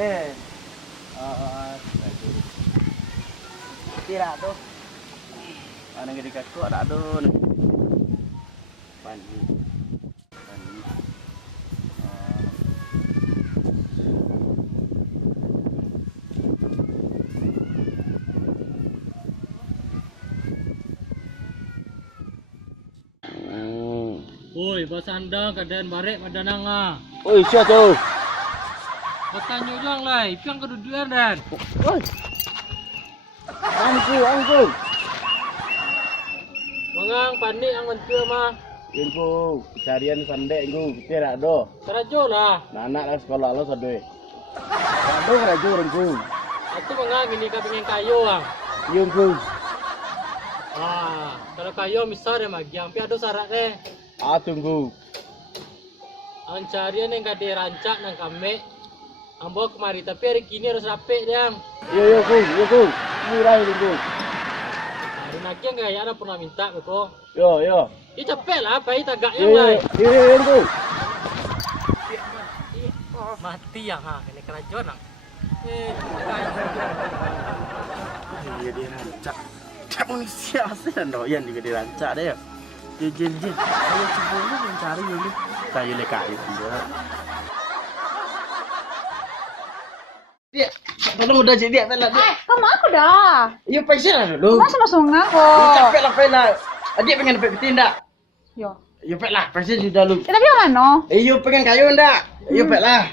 Eh. Tira tu. Ana gede kakak ada adun. Pani. Pani. Oi, basandang keadaan barek madanang ah. Oi, siapa tu? Bertanya ulang lah, ipiang kedudukan dan. Oi. Angku. Mangang panik ang mentua mah. Ingku carian sandek ingku tira do. Kerajo lah. Anak lah sekolah lo sadoi. Ado kerajo ingku. Aku mangang ini ka pengen kayo ah. Ingku. Kalau kayo misal deh magiang, pi ada syarat deh. Tunggu. Ang carian yang kade rancak nang kami. Ang bawa kemari tapi hari kini harus rapik dia. Yo ku. Murah ingku. Hari lagi yang gaya ada pernah minta beko. Yo. Dia capek lah, bayi tagaknya Yo. lah. Ingku. Mati ya ha, ini kerajon ah. Iya dia rancak. Tak manusia asli dan doyan juga dirancak deh. Jin. Kalau cebol lu mencari ini. Kayu le kayu dia. Dia, tolong udah jadi apa lah dia. Kamu aku dah. Iya pasal dulu. Masa masuk aku. Capek lah pela. Adik pengen dapat betin tak? Yo. Yo pek lah, pasal sudah lu. Tapi yang mana? Yo pengen kayu ndak? Yo pek lah.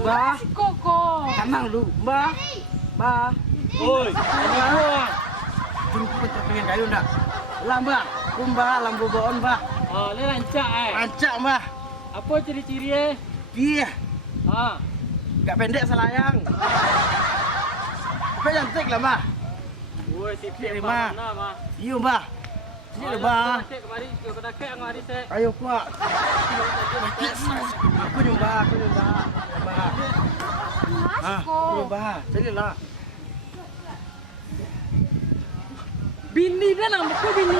Mbak. Si Koko. Tenang lu, Mbak. Mbak. Oi, ini gua. Jemput pengen kayu ndak? Lah Mbak, kumba lambu boon Mbak. Oh, ini rancak Rancak Mbak. Apa ciri-ciri Iya, gak pendek selayang. Tapi cantik lah Mbak. Woi, si Sini, Pak Ma. mana mah? Iya Mbak. Sini lah Mbak. Kemari, yo kena kek ngari se. Ayo kuat. Aku nyumba. Mbak. Mas Ko. Nyumba. Sini lah. Bini dia nama ku bini.